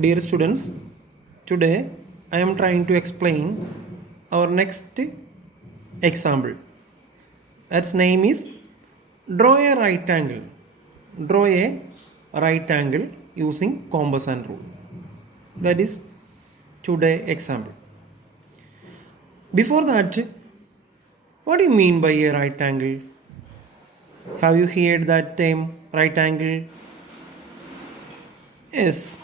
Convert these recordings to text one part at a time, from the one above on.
Dear students, today I am trying to explain our next example. Its name is draw a right angle. Draw a right angle using compass and rule. That is today example. Before that, what do you mean by a right angle? Have you heard that term right angle? Yes.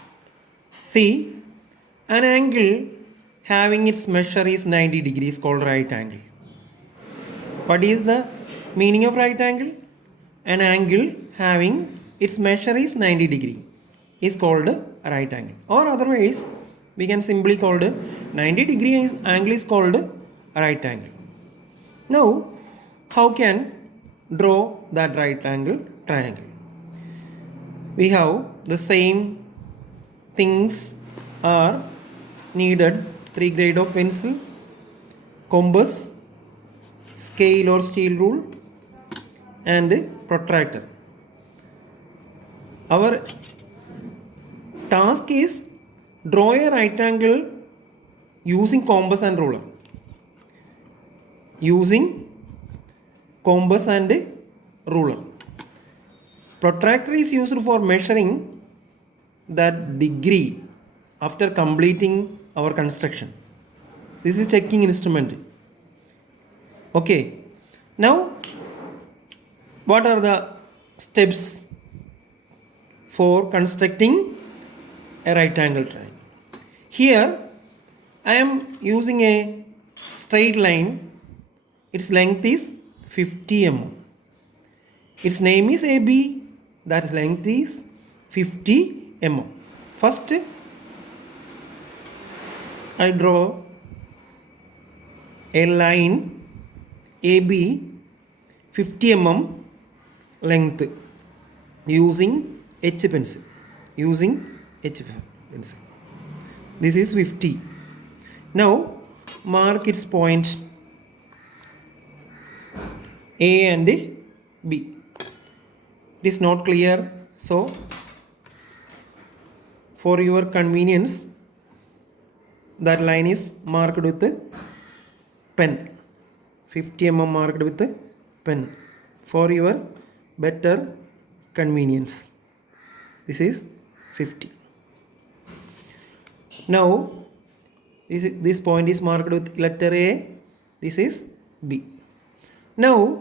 See, an angle having its measure is 90 degrees called right angle. What is the meaning of right angle? An angle having its measure is 90 degree is called a right angle. Or otherwise, we can simply call the 90 degree angle is called a right angle. Now, how can draw that right angle triangle? We have the same things are needed: 3 grade of pencil, compass, scale or steel rule, and protractor. Our task is draw a right angle using compass and ruler. Using compass and ruler. Protractor is used for measuring that degree after completing our construction. This is checking instrument. Okay. Now, what are the steps for constructing a right angle triangle? Here, I am using a straight line. Its length is 50 mm. Its name is AB. That length is 50 mm. First, I draw a line AB 50 mm length using H pencil. This is 50. Now mark its points A and B. It is not clear, so for your convenience, that line is marked with a pen. 50 mm marked with a pen for your better convenience. This is 50. Now this point is marked with letter A. This is B. Now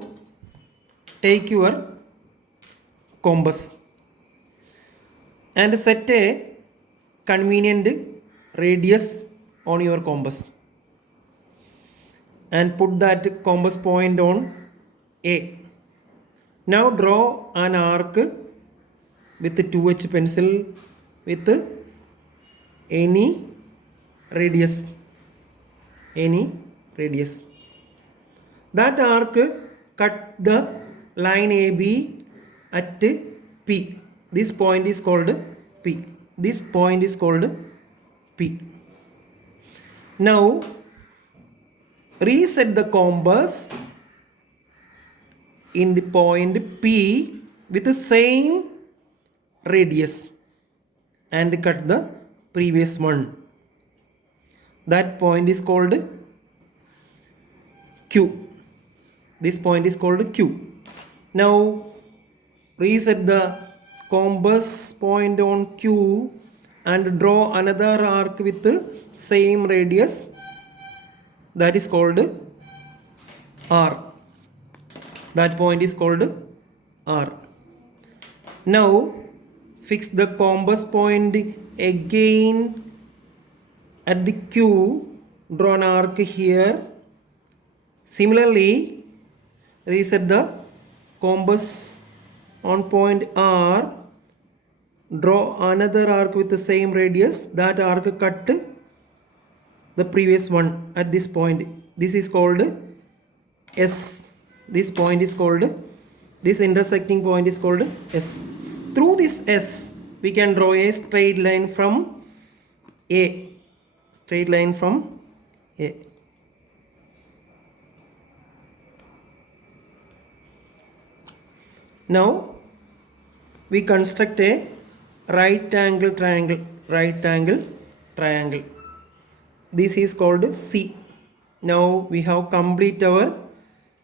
take your compass and set a convenient radius on your compass and put that compass point on A. Now draw an arc with 2H pencil with any radius. That arc cut the line AB at P. This point is called P. Now reset the compass in the point P with the same radius and cut the previous one. That point is called Q. This point is called Q. Now reset the compass point on Q and draw another arc with the same radius. That is called R. That point is called R. Now fix the compass point again at the Q. Draw an arc here. Similarly, reset the compass on point R. Draw another arc with the same radius. That arc cut the previous one at this point. This is called S. This intersecting point is called S. Through this S, we can draw a straight line from A. Now we construct a right angle triangle, right angle triangle. This is called C. Now we have complete our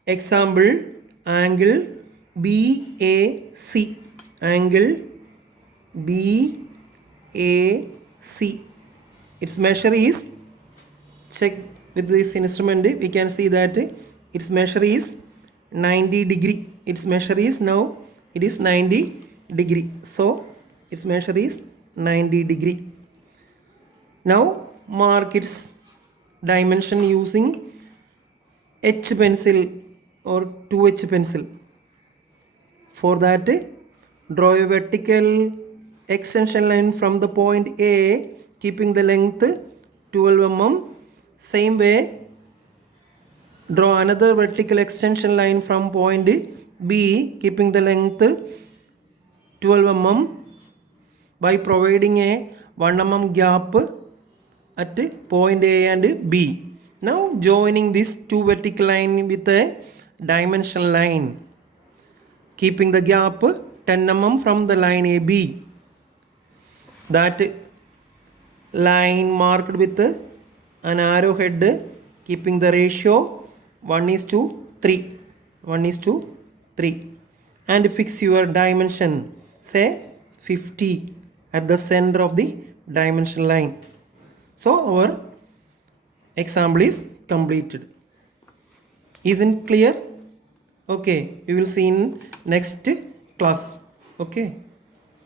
example angle BAC. Angle BAC. Its measure is, check with this instrument, we can see that its measure is 90 degree. Its measure is now, it is 90 degree. So its measure is 90 degree. Now mark its dimension using H pencil or 2H pencil. For that, draw a vertical extension line from the point A, keeping the length 12 mm. Same way, draw another vertical extension line from point B, keeping the length 12 mm by providing a 1 mm gap at point A and B. Now joining this two vertical line with a dimension line, keeping the gap 10 mm from the line AB. That line marked with an arrowhead, keeping the ratio 1:3. 1:3. And fix your dimension, say 50, at the center of the dimension line. So our example is completed. Isn't clear? Okay, we will see in next class. Okay.